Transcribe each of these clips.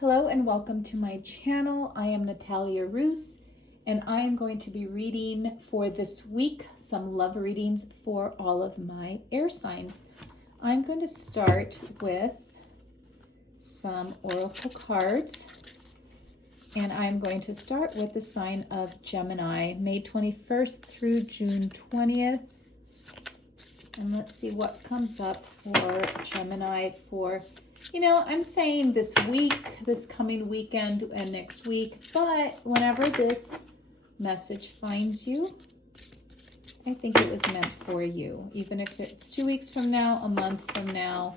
Hello and welcome to my channel. I am Natalia Roos and I am going to be reading for this week some love readings for all of my air signs. I'm going to start with some oracle cards and I'm going to start with the sign of Gemini, May 21st through June 20th. And let's see what comes up for Gemini for, I'm saying this week, this coming weekend and next week, but whenever this message finds you, I think it was meant for you. Even if it's 2 weeks from now, a month from now,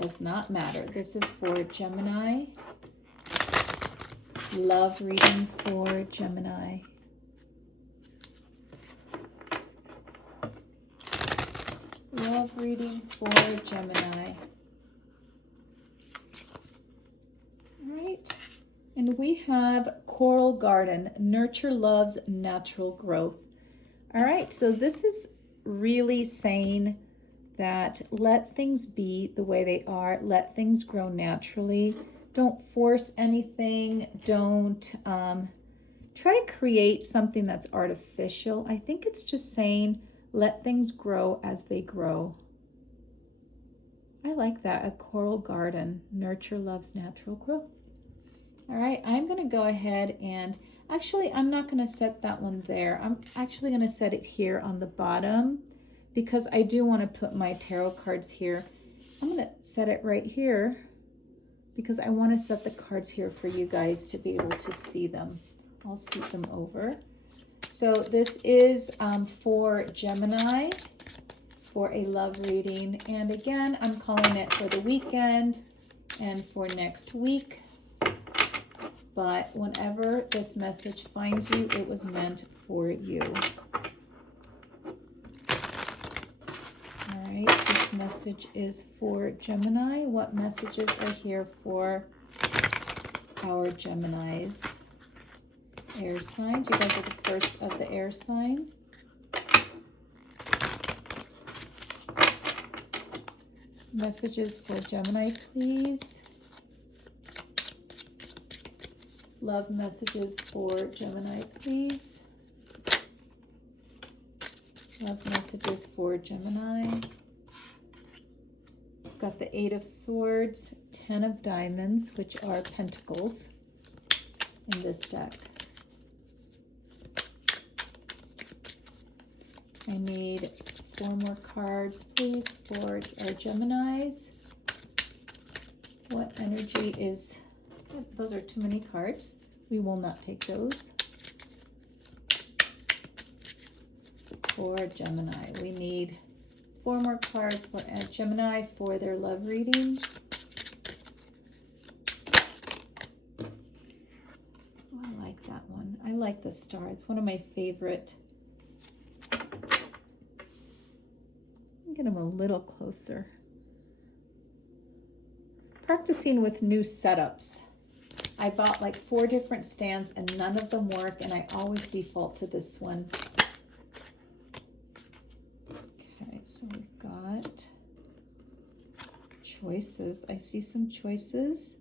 does not matter. This is for Gemini. Love reading for Gemini. Love reading for Gemini. All right. And we have Coral Garden, Nurture Love's Natural Growth. All right. So this is really saying that let things be the way they are. Let things grow naturally. Don't force anything. Don't try to create something that's artificial. I think it's just saying let things grow as they grow. I like that. A coral garden. Nurture love's natural growth. All right, I'm going to go ahead and actually I'm not going to set that one there. I'm actually going to set it here on the bottom because I do want to put my tarot cards here. I'm going to set it right here because I want to set the cards here for you guys to be able to see them. I'll scoot them over. So this is for Gemini for a love reading. And again, I'm calling it for the weekend and for next week. But whenever this message finds you, it was meant for you. All right, this message is for Gemini. What messages are here for our Geminis? Air signs. You guys are the first of the air sign. Messages for Gemini, please. Love messages for Gemini, please. Love messages for Gemini. Got the Eight of Swords, 10 of Diamonds, which are pentacles in this deck. I need 4 more cards, please, for our Geminis. What energy is... Yep, those are too many cards. We will not take those. For Gemini, we need 4 more cards for Gemini for their love reading. Oh, I like that one. I like the star. It's one of my favorite. Get them a little closer. Practicing with new setups. I bought like 4 different stands and none of them work, and I always default to this one. Okay, so we've got choices. I see some choices.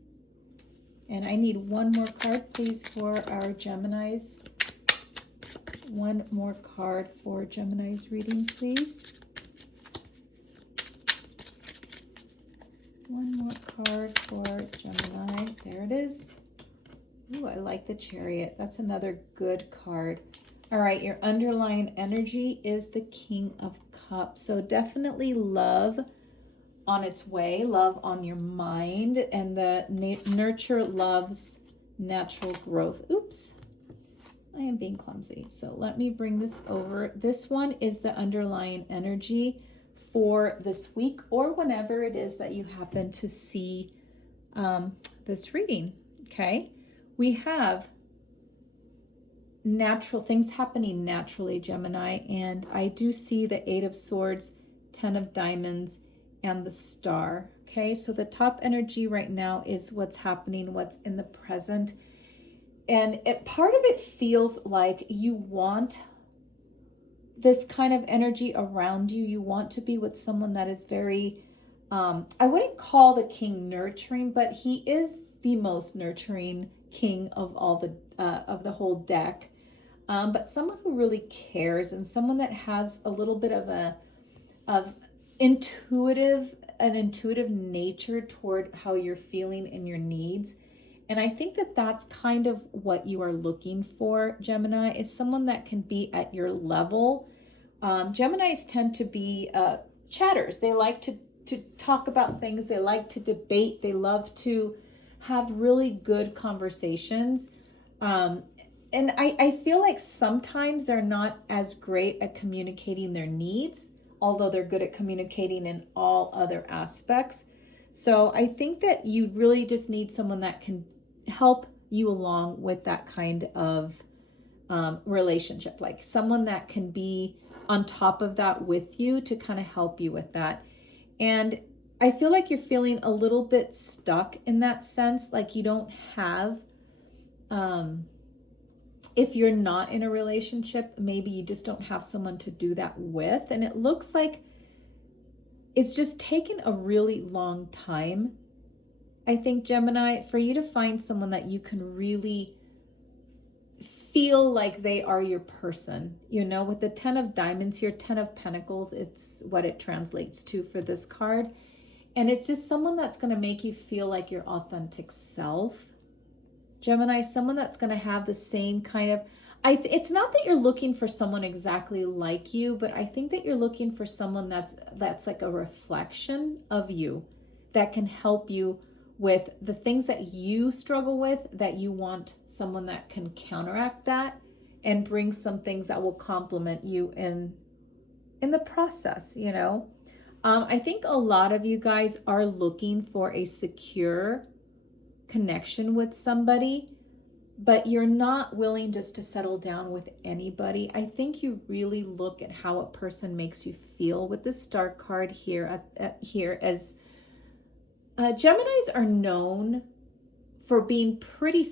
And I need 1 more card, please, for our Geminis. 1 more card for Gemini's reading, please. 1 more card for Gemini. There it is. Ooh, I like the Chariot. That's another good card. All right, your underlying energy is the King of Cups. So definitely love on its way, love on your mind, and the nurture love's natural growth. Oops, I am being clumsy. So let me bring this over. This one is the underlying energy for this week or whenever it is that you happen to see this reading, okay? We have natural things happening naturally, Gemini, and I do see the 8 of Swords, 10 of Diamonds, and the Star, okay? So the top energy right now is what's happening, what's in the present, and part of it feels like you want this kind of energy around you. You want to be with someone that is very, I wouldn't call the king nurturing, but he is the most nurturing king of all of the whole deck. But someone who really cares, and someone that has a little bit of an intuitive nature toward how you're feeling and your needs. And I think that that's kind of what you are looking for, Gemini, is someone that can be at your level. Geminis tend to be chatters. They like to talk about things. They like to debate. They love to have really good conversations. And I feel like sometimes they're not as great at communicating their needs, although they're good at communicating in all other aspects. So I think that you really just need someone that can help you along with that kind of relationship, like someone that can be on top of that with you to kind of help you with that. And I feel like you're feeling a little bit stuck in that sense, like you don't have, if you're not in a relationship, maybe you just don't have someone to do that with. And it looks like it's just taken a really long time, I think, Gemini, for you to find someone that you can really feel like they are your person. You know, with the 10 of diamonds here, 10 of pentacles, it's what it translates to for this card. And it's just someone that's going to make you feel like your authentic self. Gemini, someone that's going to have the same kind of, it's not that you're looking for someone exactly like you, but I think that you're looking for someone that's like a reflection of you, that can help you with the things that you struggle with, that you want someone that can counteract that and bring some things that will complement you in the process, you know. I think a lot of you guys are looking for a secure connection with somebody, but you're not willing just to settle down with anybody. I think you really look at how a person makes you feel with the Star card here here, as Geminis are known for being pretty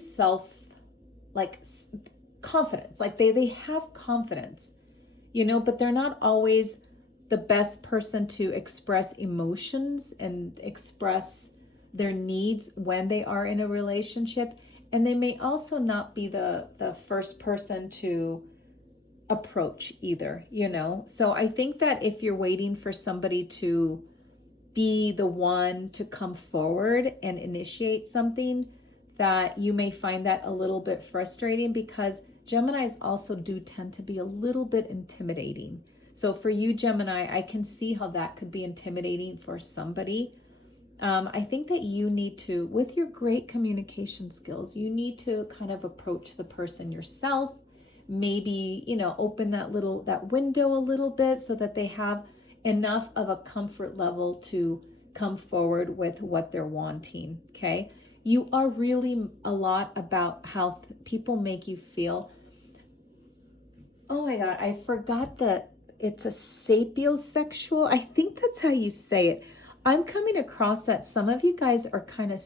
confidence. Like they have confidence, you know, but they're not always the best person to express emotions and express their needs when they are in a relationship. And they may also not be the first person to approach either, you know. So I think that if you're waiting for somebody to be the one to come forward and initiate something, that you may find that a little bit frustrating, because Geminis also do tend to be a little bit intimidating. So for you, Gemini, I can see how that could be intimidating for somebody. I think that you need to, with your great communication skills, you need to kind of approach the person yourself. Maybe, you know, open that window a little bit so that they have enough of a comfort level to come forward with what they're wanting. Okay. You are really a lot about how people make you feel. Oh my God, I forgot that it's a sapiosexual. I think that's how you say it. I'm coming across that some of you guys are kind of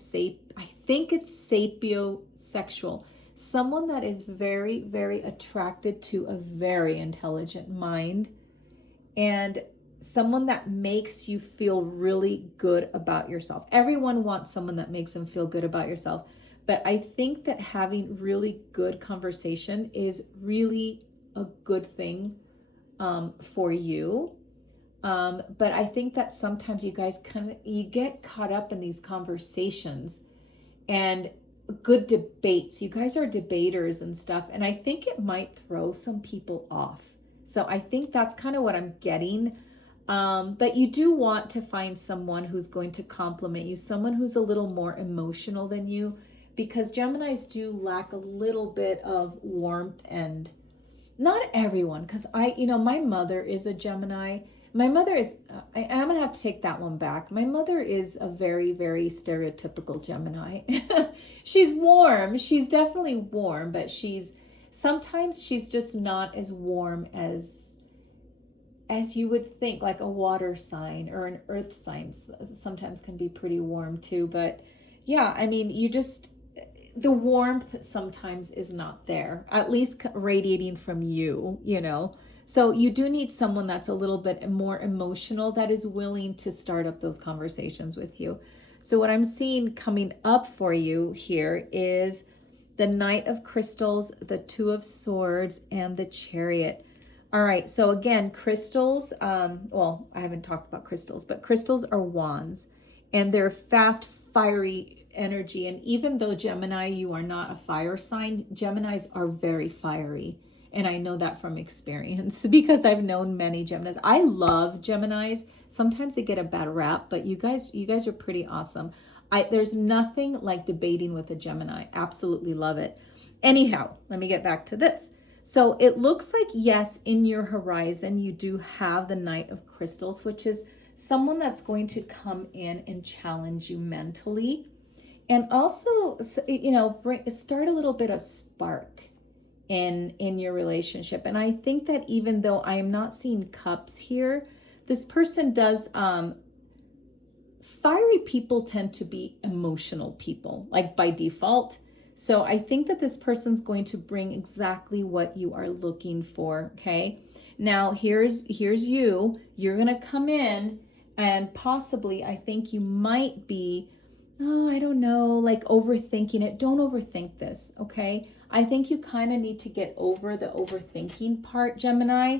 I think it's sapiosexual. Someone that is very, very attracted to a very intelligent mind, and someone that makes you feel really good about yourself. Everyone wants someone that makes them feel good about yourself. But I think that having really good conversation is really a good thing for you. But I think that sometimes you guys you get caught up in these conversations and good debates. You guys are debaters and stuff. And I think it might throw some people off. So I think that's kind of what I'm getting. But you do want to find someone who's going to compliment you, someone who's a little more emotional than you, because Geminis do lack a little bit of warmth. And not everyone, because my mother is a Gemini. My mother is, I'm going to have to take that one back. My mother is a very, very stereotypical Gemini. She's warm. She's definitely warm, but sometimes she's just not as warm as you would think. Like a water sign or an earth sign sometimes can be pretty warm too. But yeah, I mean, the warmth sometimes is not there, at least radiating from you, you know. So you do need someone that's a little bit more emotional, that is willing to start up those conversations with you. So what I'm seeing coming up for you here is the Knight of Crystals, the Two of Swords, and the Chariot. All right, so again, crystals, well, I haven't talked about crystals, but crystals are wands, and they're fast, fiery energy. And even though Gemini, you are not a fire sign, Geminis are very fiery. And I know that from experience because I've known many Geminis. I love Geminis. Sometimes they get a bad rap, but you guys are pretty awesome. There's nothing like debating with a Gemini. Absolutely love it. Anyhow, let me get back to this. So it looks like, yes, in your horizon, you do have the Knight of Crystals, which is someone that's going to come in and challenge you mentally. And also, you know, start a little bit of spark in your relationship. And I think that even though I am not seeing cups here, this person does, fiery people tend to be emotional people, like by default. So I think that this person's going to bring exactly what you are looking for, okay? Now, here's you. You're going to come in and possibly, I think you might be, oh, I don't know, like overthinking it. Don't overthink this, okay? I think you kind of need to get over the overthinking part, Gemini,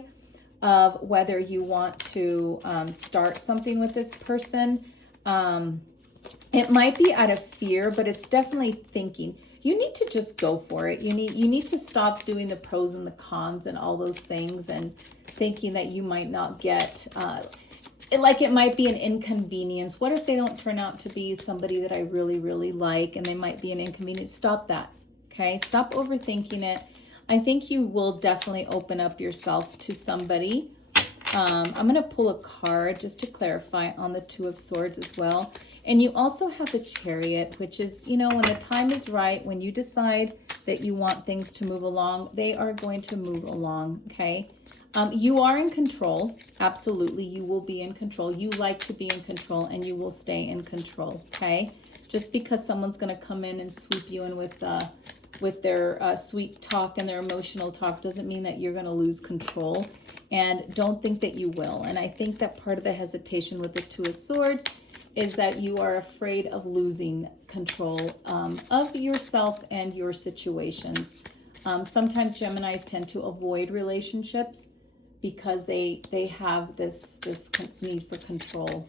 of whether you want to start something with this person. It might be out of fear, but it's definitely thinking. You need to just go for it. You need to stop doing the pros and the cons and all those things and thinking that you might not get, like it might be an inconvenience. What if they don't turn out to be somebody that I really, really like and they might be an inconvenience? Stop that, okay? Stop overthinking it. I think you will definitely open up yourself to somebody. I'm going to pull a card just to clarify on the Two of Swords as well. And you also have the Chariot, which is, you know, when the time is right, when you decide that you want things to move along, they are going to move along, okay? You are in control. Absolutely, you will be in control. You like to be in control, and you will stay in control, okay? Just because someone's going to come in and sweep you in with their sweet talk and their emotional talk doesn't mean that you're going to lose control. And don't think that you will. And I think that part of the hesitation with the Two of Swords is that you are afraid of losing control of yourself and your situations. Sometimes Geminis tend to avoid relationships because they have this need for control.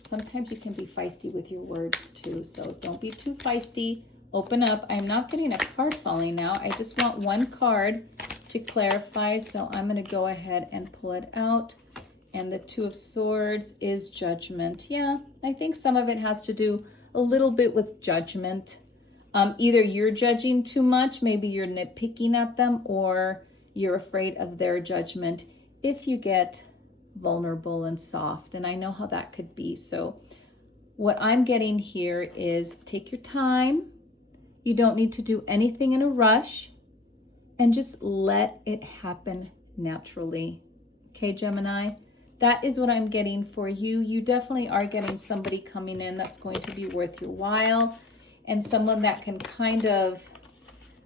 Sometimes you can be feisty with your words too, so don't be too feisty. Open up. I'm not getting a card falling now. I just want one card to clarify, so I'm going to go ahead and pull it out. And the Two of Swords is Judgment. Yeah, I think some of it has to do a little bit with judgment. Either you're judging too much, maybe you're nitpicking at them, or you're afraid of their judgment if you get vulnerable and soft. And I know how that could be. So what I'm getting here is take your time. You don't need to do anything in a rush, and just let it happen naturally. Okay, Gemini? That is what I'm getting for you. You definitely are getting somebody coming in that's going to be worth your while, and someone that can kind of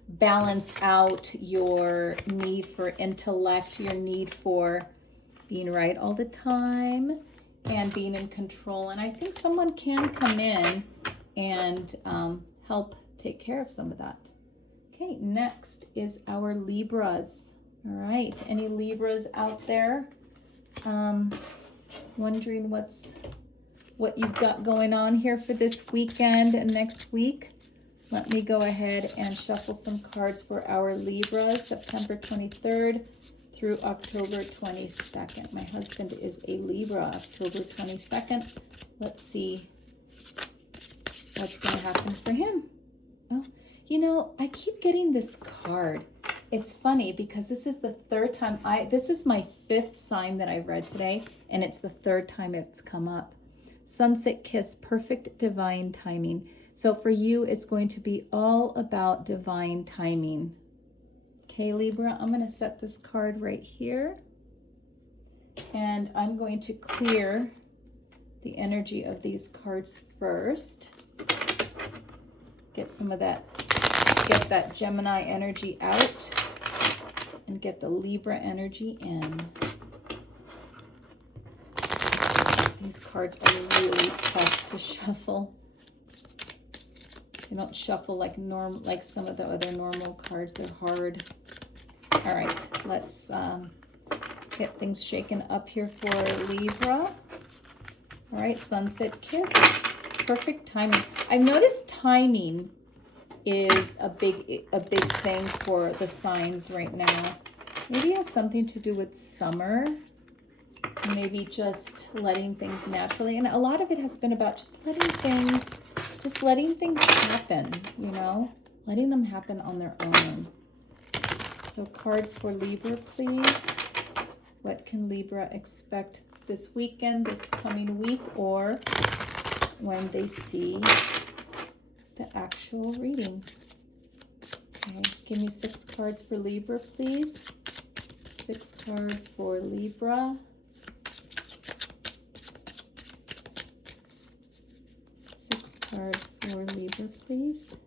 balance out your need for intellect, your need for being right all the time, and being in control. And I think someone can come in and help take care of some of that. Okay, next is our Libras. All right, any Libras out there? Wondering what you've got going on here for this weekend and next week. Let me go ahead and shuffle some cards for our Libras, September 23rd through October 22nd. My husband is a Libra, October 22nd. Let's see what's going to happen for him. Oh, you know, I keep getting this card. It's funny because this is the third time this is my fifth sign that I read today, and it's the third time it's come up. Sunset Kiss, perfect divine timing. So for you, it's going to be all about divine timing. Okay, Libra, I'm going to set this card right here, and I'm going to clear the energy of these cards first. Get some of that, get that Gemini energy out and get the Libra energy in. These cards are really tough to shuffle. They don't shuffle like some of the other normal cards. They're hard. All right, let's get things shaken up here for Libra. All right, sunset kiss. Perfect timing. I've noticed timing is a big thing for the signs right now. Maybe it has something to do with summer. Maybe just letting things naturally. And a lot of it has been about just letting things happen, you know, letting them happen on their own. So cards for Libra, please. What can Libra expect this weekend, this coming week, or when they see the actual reading? Okay, give me 6 cards for Libra, please. 6 cards for Libra. 6 cards for Libra, please.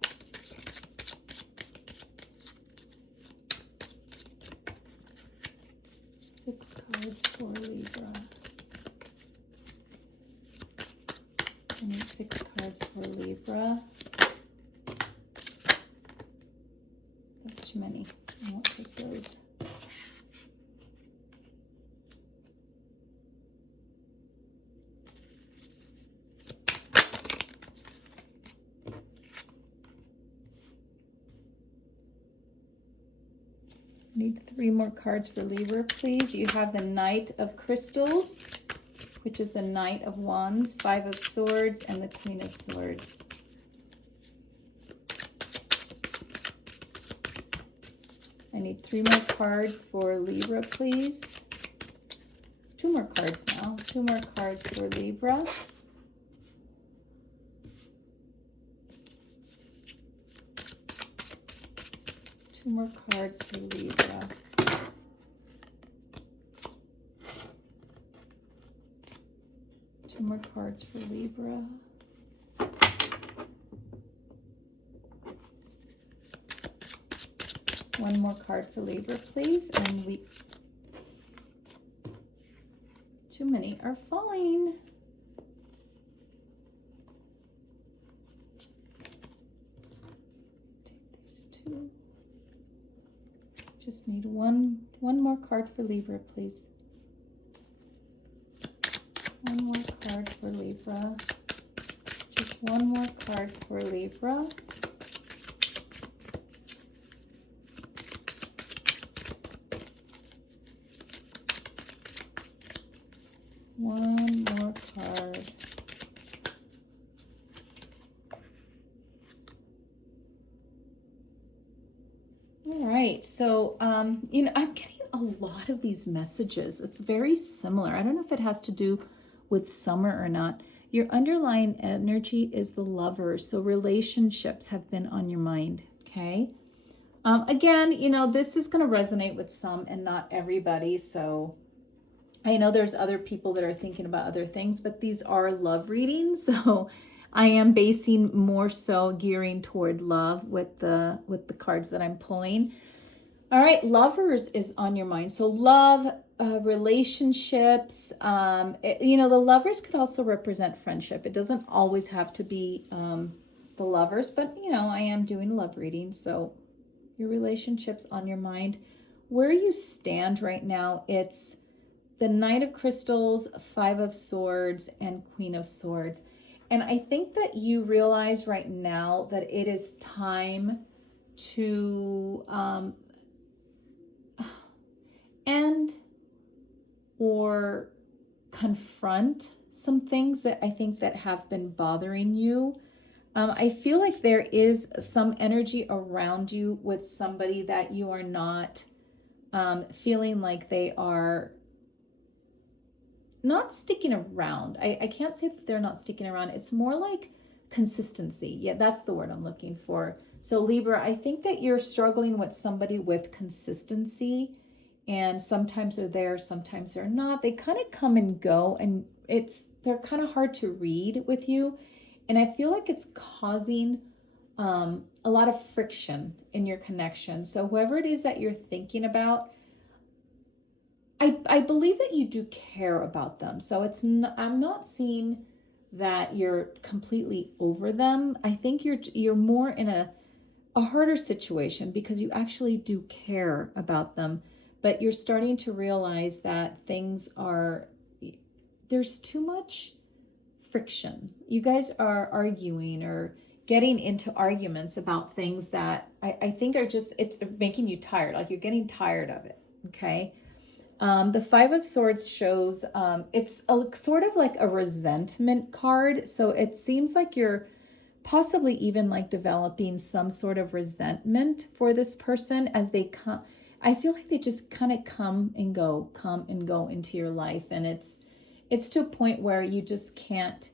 Six cards for Libra. I need 6 cards for Libra. That's too many. I won't take those. Need 3 more cards for Libra, please. You have the Knight of Crystals, which is the Knight of Wands, 5 of Swords, and the Queen of Swords. I need 3 more cards for Libra, please. 2 more cards now. 2 more cards for Libra. Two more cards for Libra. Two more cards for Libra. One more card for Libra, please. And too many are falling. Take these 2. Just need one more card for Libra, please. One more card for Libra. Just one more card for Libra. One more card. All right, so, you know, I'm getting a lot of these messages. It's very similar. I don't know if it has to do with summer or not. Your underlying energy is the Lovers, so relationships have been on your mind, okay? Again, you know, this is going to resonate with some and not everybody, so I know there's other people that are thinking about other things, but these are love readings, so I am basing more so gearing toward love with the cards that I'm pulling. All right, Lovers is on your mind. So love, relationships, you know, the Lovers could also represent friendship. It doesn't always have to be the Lovers, but, you know, I am doing love readings, so your relationships on your mind. Where you stand right now, it's the Knight of Crystals, 5 of Swords, and Queen of Swords. And I think that you realize right now that it is time to end or confront some things that I think that have been bothering you. I feel like there is some energy around you with somebody that you are not feeling like they are not sticking around. I can't say that they're not sticking around. It's more like consistency. Yeah, that's the word I'm looking for. So Libra, I think that you're struggling with somebody with consistency, and sometimes they're there, sometimes they're not. They kind of come and go, and they're kind of hard to read with you. And I feel like it's causing a lot of friction in your connection. So whoever it is that you're thinking about, I believe that you do care about them. So I'm not seeing that you're completely over them. I think you're more in a harder situation because you actually do care about them, but you're starting to realize that there's too much friction. You guys are arguing or getting into arguments about things that I think it's making you tired. Like you're getting tired of it. Okay. The Five of Swords shows it's sort of like a resentment card. So it seems like you're possibly even like developing some sort of resentment for this person as they come. I feel like they just kind of come and go into your life. And it's to a point where you can't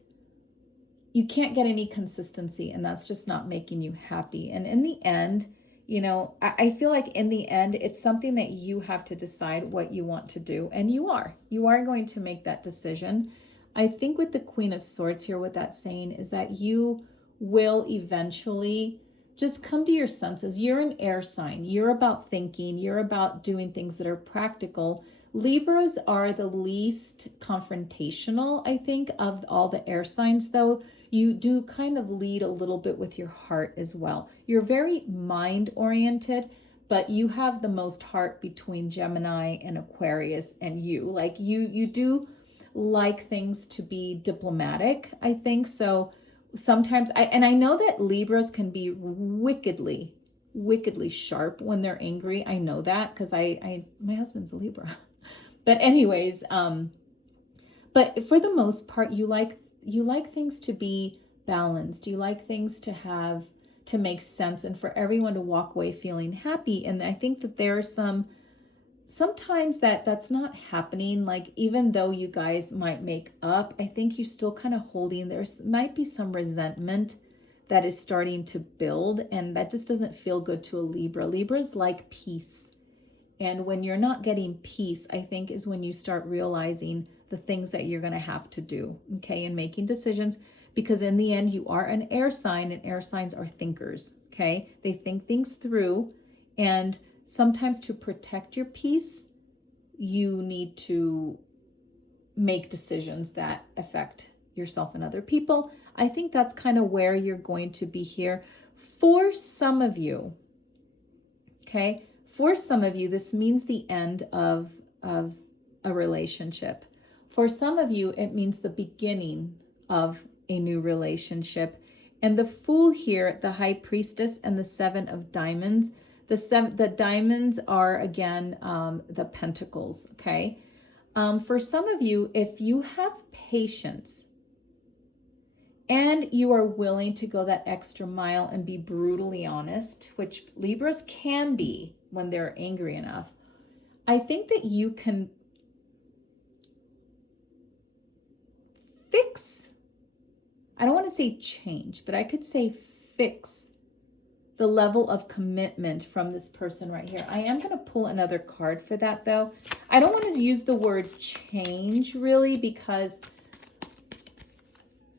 get any consistency, and that's just not making you happy. And in the end, I feel like in the end, it's something that you have to decide what you want to do. And you are going to make that decision. I think with the Queen of Swords here, what that's saying is that you will eventually just come to your senses. You're an air sign. You're about thinking. You're about doing things that are practical. Libras are the least confrontational, I think, of all the air signs, though. You do kind of lead a little bit with your heart as well. You're very mind-oriented, but you have the most heart between Gemini and Aquarius and you. Like you do like things to be diplomatic, I think. So sometimes I know that Libras can be wickedly sharp when they're angry. I know that because my husband's a Libra. But anyways, but for the most part, you like things to be balanced. You like things to make sense and for everyone to walk away feeling happy. And I think that there are sometimes that's not happening. Like, even though you guys might make up, I think you're still kind of holding, might be some resentment that is starting to build, and that just doesn't feel good to a Libra. Libras like peace. And when you're not getting peace, I think is when you start realizing the things that you're going to have to do, okay, and making decisions, because in the end, you are an air sign, and air signs are thinkers, okay? They think things through, and sometimes to protect your peace, you need to make decisions that affect yourself and other people. I think that's kind of where you're going to be here. For some of you, okay, for some of you, this means the end of a relationship. For some of you, it means the beginning of a new relationship. And the Fool here, the High Priestess, and the Seven of Diamonds. The diamonds are, again, the pentacles, okay? For some of you, if you have patience and you are willing to go that extra mile and be brutally honest, which Libras can be when they're angry enough, I think that you can fix, I don't want to say change, but I could say fix the level of commitment from this person right here. I am going to pull another card for that, though. I don't want to use the word change, really, because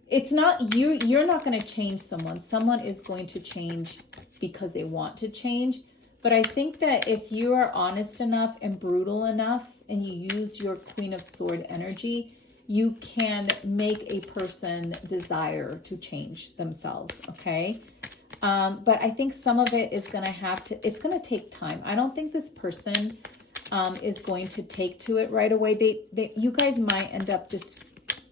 it's not you. You're not going to change someone. Someone is going to change because they want to change. But I think that if you are honest enough and brutal enough and you use your Queen of Sword energy, you can make a person desire to change themselves, okay? But I think some of it is going to it's going to take time. I don't think this person is going to take to it right away. You guys might end up just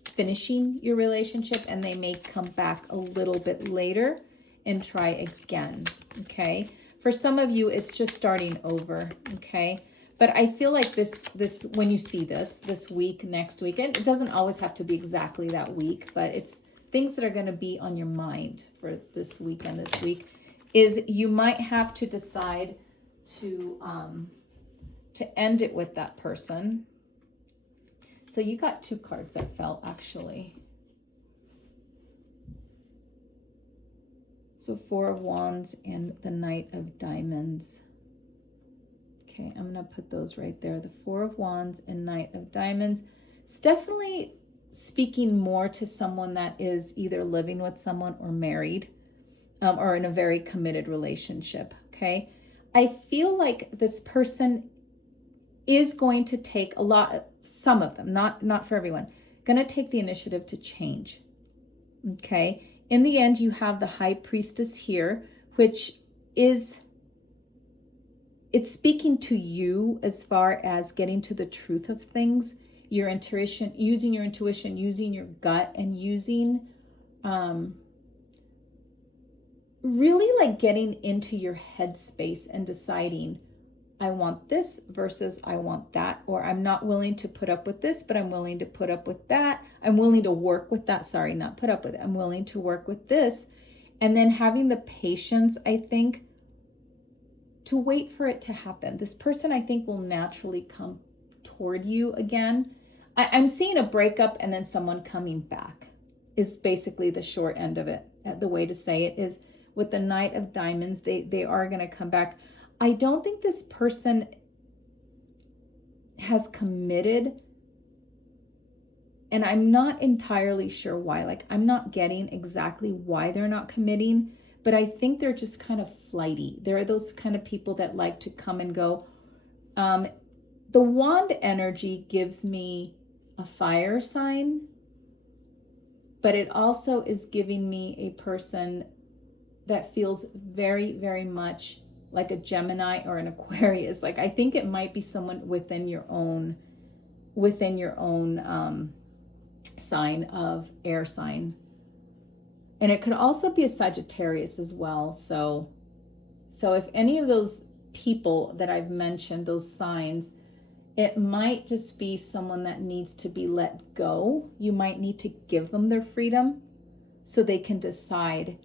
finishing your relationship, and they may come back a little bit later and try again, okay? For some of you, it's just starting over, okay? But I feel like this when you see this week, next week, and it doesn't always have to be exactly that week, but it's things that are going to be on your mind for this weekend, this week, is you might have to decide to end it with that person. So you got two cards that fell, actually. So Four of Wands and the Knight of Diamonds. Okay, I'm going to put those right there. The Four of Wands and Knight of Diamonds. It's definitely speaking more to someone that is either living with someone or married, or in a very committed relationship, okay? I feel like this person is going to take a lot, some of them, not for everyone, going to take the initiative to change. Okay. In the end, you have the High Priestess here, which is, it's speaking to you as far as getting to the truth of things, your intuition, using your gut, and using, really like getting into your headspace and deciding, I want this versus I want that, or I'm not willing to put up with this, but I'm willing to put up with that. I'm willing to work with that. Sorry, not put up with it. I'm willing to work with this. And then having the patience, I think, to wait for it to happen. This person, I think, will naturally come toward you again. I'm seeing a breakup and then someone coming back is basically the short end of it. The way to say it is with the Knight of Diamonds, they are going to come back. I don't think this person has committed, and I'm not entirely sure why. Like, I'm not getting exactly why they're not committing, but I think they're just kind of flighty. There are those kind of people that like to come and go. The Wand energy gives me a fire sign, but it also is giving me a person that feels very, very much like a Gemini or an Aquarius. Like, I think it might be someone within your own sign of air sign. And it could also be a Sagittarius as well. So if any of those people that I've mentioned, those signs, it might just be someone that needs to be let go. You might need to give them their freedom so they can decide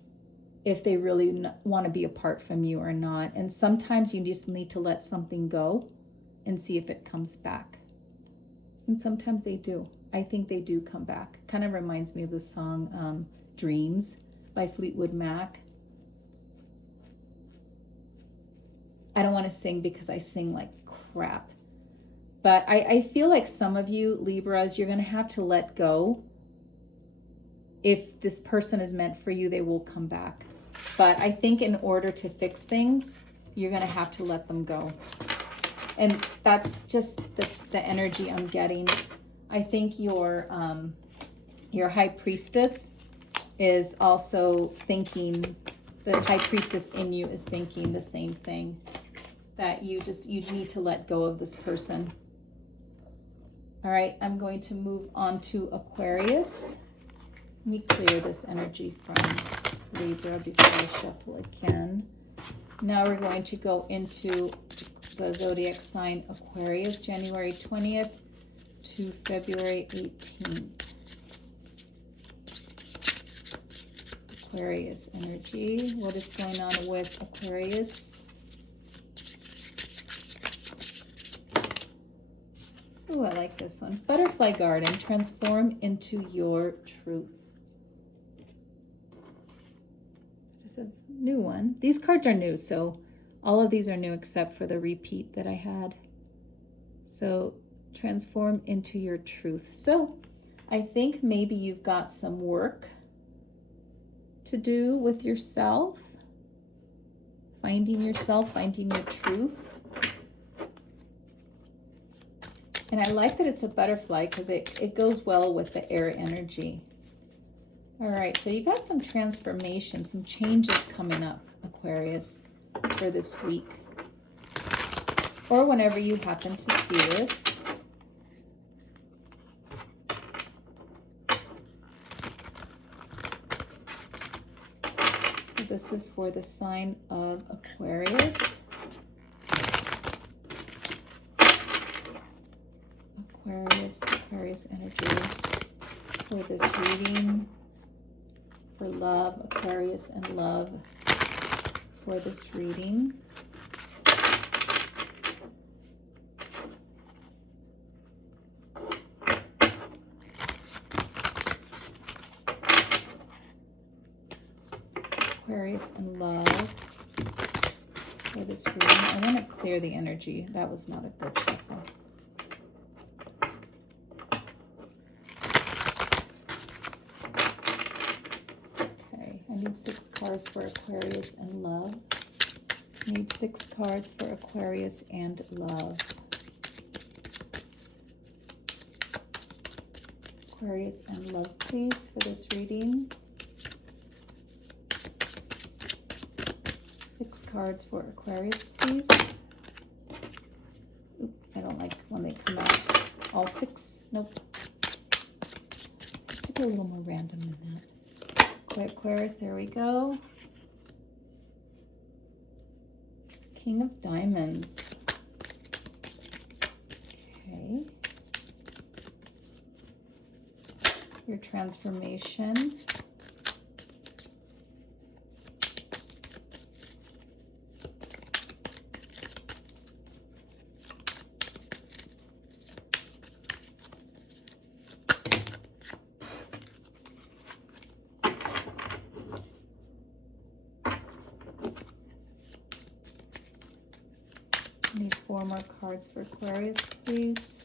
if they really want to be apart from you or not. And sometimes you just need to let something go and see if it comes back. And sometimes they do. I think they do come back. Kind of reminds me of the song Dreams by Fleetwood Mac. I don't want to sing because I sing like crap. But I feel like some of you Libras, you're going to have to let go. If this person is meant for you, they will come back. But I think in order to fix things, you're going to have to let them go. And that's just the energy I'm getting. I think your High Priestess is also thinking, the High Priestess in you is thinking the same thing, that you need to let go of this person. All right, I'm going to move on to Aquarius. Let me clear this energy from Libra before I shuffle again. Now we're going to go into the zodiac sign Aquarius, January 20th to February 18th. Aquarius energy. What is going on with Aquarius? Ooh, I like this one. Butterfly Garden. Transform into your truth. There's a new one. These cards are new, so all of these are new except for the repeat that I had. So transform into your truth. So I think maybe you've got some work to do with yourself. Finding yourself, finding your truth. And I like that it's a butterfly because it goes well with the air energy. All right, so you got some transformation, some changes coming up, Aquarius, for this week. Or whenever you happen to see this. So this is for the sign of Aquarius. Aquarius energy for this reading, for love, Aquarius and love for this reading. Aquarius and love for this reading. I want to clear the energy. That was not a good shuffle. I need 6 cards for Aquarius and love. I need 6 cards for Aquarius and love. Aquarius and love, please, for this reading. 6 cards for Aquarius, please. Oop, I don't like when they come out all 6. Nope. To be a little more random than that. Aquarius, there we go. King of Diamonds. Okay. Your transformation. I need 4 more cards for Aquarius, please.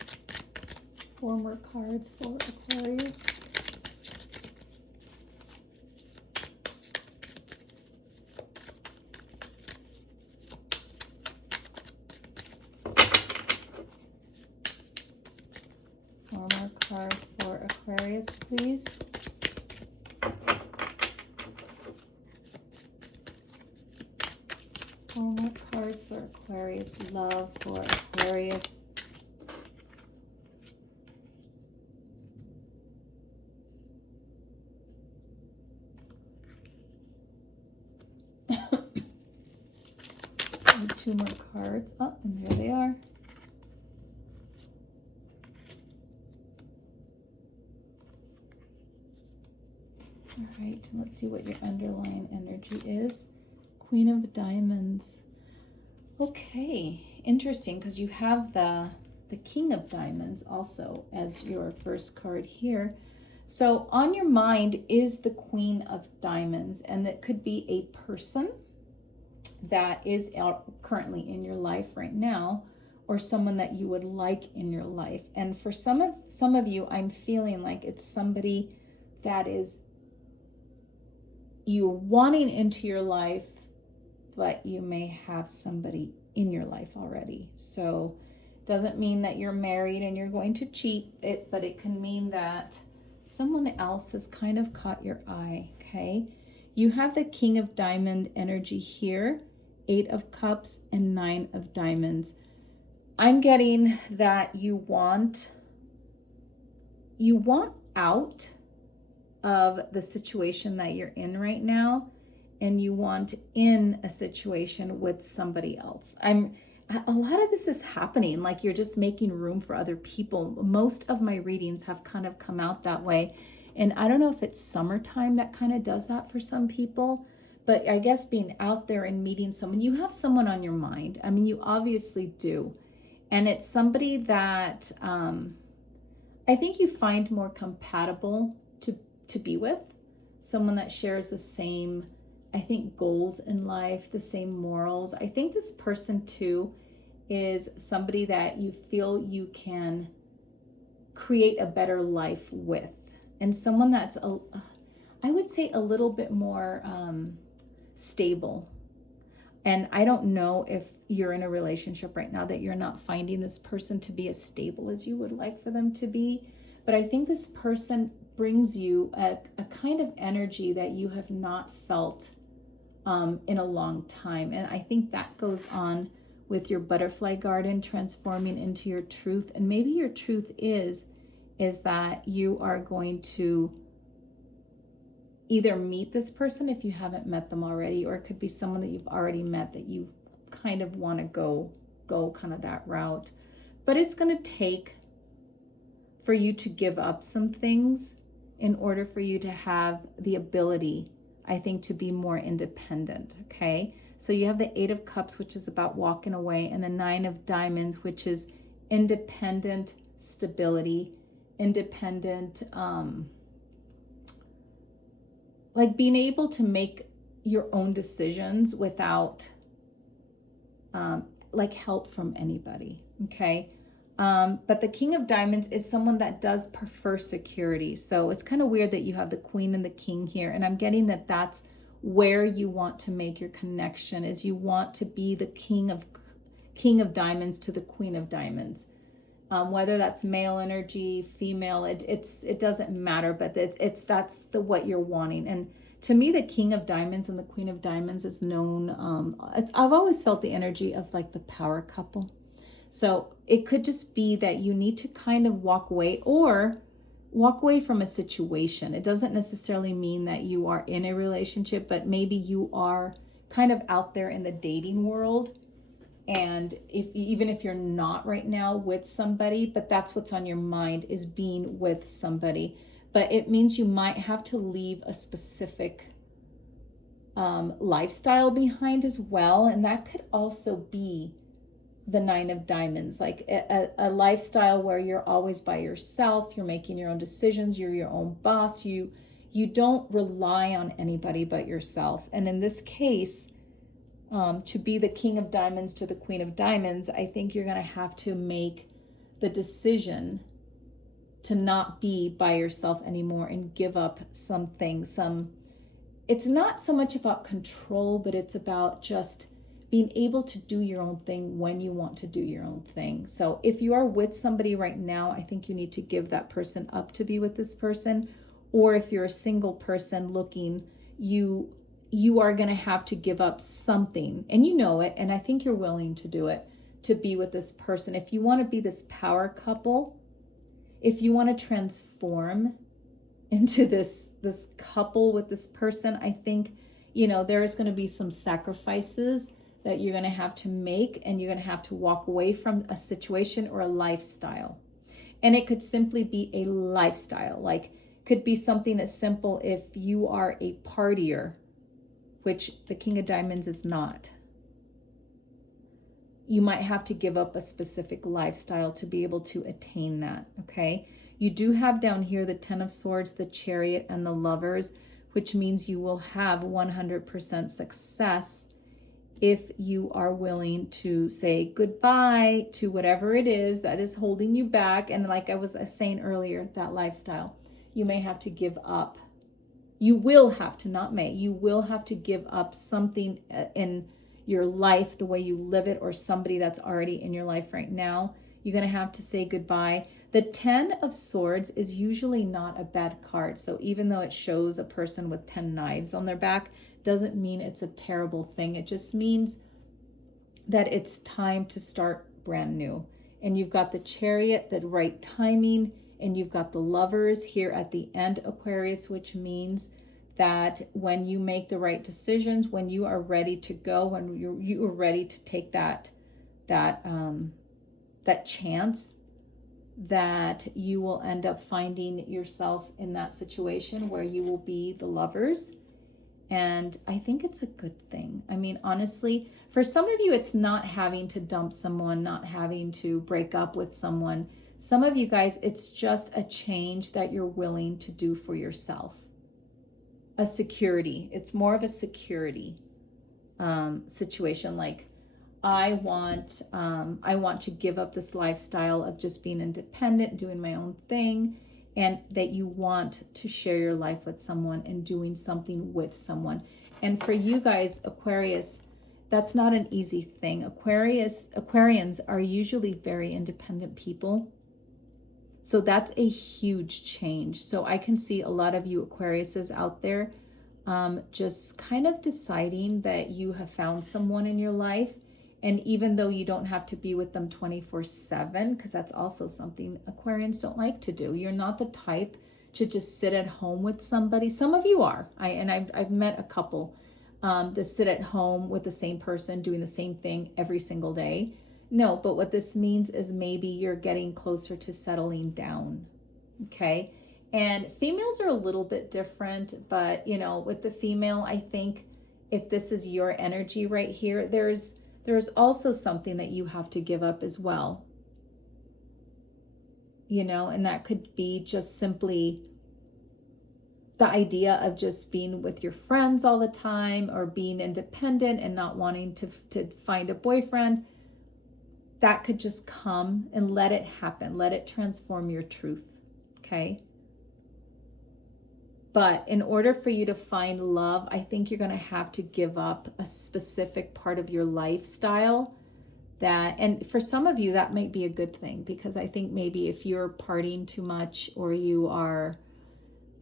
4 more cards for Aquarius. Cards for Aquarius, please. Four more cards for Aquarius. Love for Aquarius. And 2 more cards. Oh, and there they are. All right, let's see what your underlying energy is. Queen of Diamonds. Okay, interesting, because you have the King of Diamonds also as your first card here. So on your mind is the Queen of Diamonds, and that could be a person that is currently in your life right now, or someone that you would like in your life. And for some of you, I'm feeling like it's somebody that is you're wanting into your life, but you may have somebody in your life already. So doesn't mean that you're married and you're going to cheat it, but it can mean that someone else has kind of caught your eye, okay? You have the King of Diamond energy here, 8 of Cups and 9 of Diamonds. I'm getting that you want out of the situation that you're in right now, and you want in a situation with somebody else. A lot of this is happening, like you're just making room for other people. Most of my readings have kind of come out that way. And I don't know if it's summertime that kind of does that for some people, but I guess being out there and meeting someone, you have someone on your mind. I mean, you obviously do. And it's somebody that I think you find more compatible to be with, someone that shares the same, I think, goals in life, the same morals. I think this person too is somebody that you feel you can create a better life with, and someone that's I would say a little bit more stable. And I don't know if you're in a relationship right now that you're not finding this person to be as stable as you would like for them to be, but I think this person brings you a kind of energy that you have not felt in a long time. And I think that goes on with your butterfly garden transforming into your truth. And maybe your truth is that you are going to either meet this person if you haven't met them already, or it could be someone that you've already met that you kind of want to go kind of that route. But it's going to take for you to give up some things in order for you to have the ability, I think, to be more independent, okay? So you have the 8 of Cups, which is about walking away, and the 9 of Diamonds, which is independent stability, independent, like being able to make your own decisions without like help from anybody, okay? But the King of Diamonds is someone that does prefer security. So it's kind of weird that you have the Queen and the King here. And I'm getting that that's where you want to make your connection, is you want to be the King of Diamonds to the Queen of Diamonds. whether that's male energy, female, it doesn't matter, but that's what you're wanting. And to me, the King of Diamonds and the Queen of Diamonds is known. I've always felt the energy of like the power couple. So it could just be that you need to kind of walk away from a situation. It doesn't necessarily mean that you are in a relationship, but maybe you are kind of out there in the dating world. And even if you're not right now with somebody, but that's what's on your mind, is being with somebody. But it means you might have to leave a specific lifestyle behind as well. And that could also be the Nine of Diamonds, like a lifestyle where you're always by yourself, you're making your own decisions, you're your own boss, you don't rely on anybody but yourself. And in this case, to be the King of Diamonds to the Queen of Diamonds, I think you're going to have to make the decision to not be by yourself anymore and give up something. It's not so much about control, but it's about just being able to do your own thing when you want to do your own thing. So if you are with somebody right now, I think you need to give that person up to be with this person. Or if you're a single person looking, you are going to have to give up something, and you know it, and I think you're willing to do it, to be with this person. If you want to be this power couple, if you want to transform into this couple with this person, I think, there's going to be some sacrifices that you're going to have to make, and you're going to have to walk away from a situation or a lifestyle. And it could simply be a lifestyle, like could be something as simple if you are a partier, which the King of Diamonds is not. You might have to give up a specific lifestyle to be able to attain that, okay? You do have down here the Ten of Swords, the Chariot, and the Lovers, which means you will have 100% success if you are willing to say goodbye to whatever it is that is holding you back. And like I was saying earlier, that lifestyle, you may have to give up. You will have to, not may, you will have to give up something in your life, the way you live it, or somebody that's already in your life right now. You're going to have to say goodbye. The Ten of Swords is usually not a bad card. So even though it shows a person with 10 knives on their back, doesn't mean it's a terrible thing. It just means that it's time to start brand new. And you've got the Chariot, the right timing, and you've got the Lovers here at the end, Aquarius, which means that when you make the right decisions, when you are ready to go, when you are ready to take that chance, that you will end up finding yourself in that situation where you will be the Lovers. And I think it's a good thing. I mean, honestly, for some of you, it's not having to dump someone, not having to break up with someone. Some of you guys, it's just a change that you're willing to do for yourself. A security. It's more of a security situation. Like, I want to give up this lifestyle of just being independent, doing my own thing, and that you want to share your life with someone and doing something with someone. And for you guys, Aquarius, that's not an easy thing. Aquarians are usually very independent people. So that's a huge change. So I can see a lot of you Aquariuses out there just kind of deciding that you have found someone in your life. And even though you don't have to be with them 24/7, because that's also something Aquarians don't like to do. You're not the type to just sit at home with somebody. Some of you are. I've met a couple that sit at home with the same person doing the same thing every single day. No, but what this means is maybe you're getting closer to settling down, okay? And females are a little bit different, but with the female, I think if this is your energy right here, there's also something that you have to give up as well. And that could be just simply the idea of just being with your friends all the time, or being independent and not wanting to find a boyfriend. That could just come, and let it happen. Let it transform your truth, okay? But in order for you to find love, I think you're going to have to give up a specific part of your lifestyle that, and for some of you, that might be a good thing, because I think maybe if you're partying too much, or you are,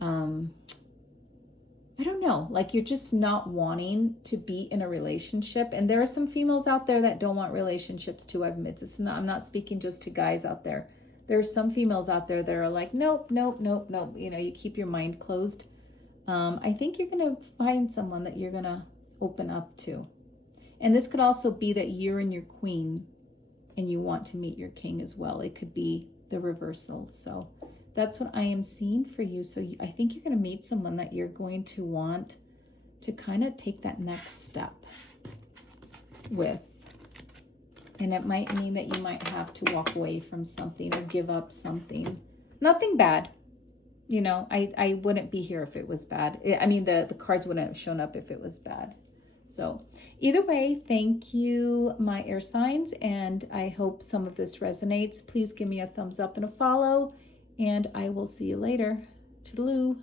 I don't know, like you're just not wanting to be in a relationship. And there are some females out there that don't want relationships too. I'm not speaking just to guys out there. There are some females out there that are like, nope, nope, nope, nope. You know, you keep your mind closed. I think you're going to find someone that you're going to open up to. And this could also be that you're in your queen and you want to meet your king as well. It could be the reversal. So that's what I am seeing for you. So I think you're going to meet someone that you're going to want to kind of take that next step with. And it might mean that you might have to walk away from something or give up something. Nothing bad. You know, I wouldn't be here if it was bad. I mean, the cards wouldn't have shown up if it was bad. So either way, thank you, my air signs, and I hope some of this resonates. Please give me a thumbs up and a follow, and I will see you later. Toodaloo.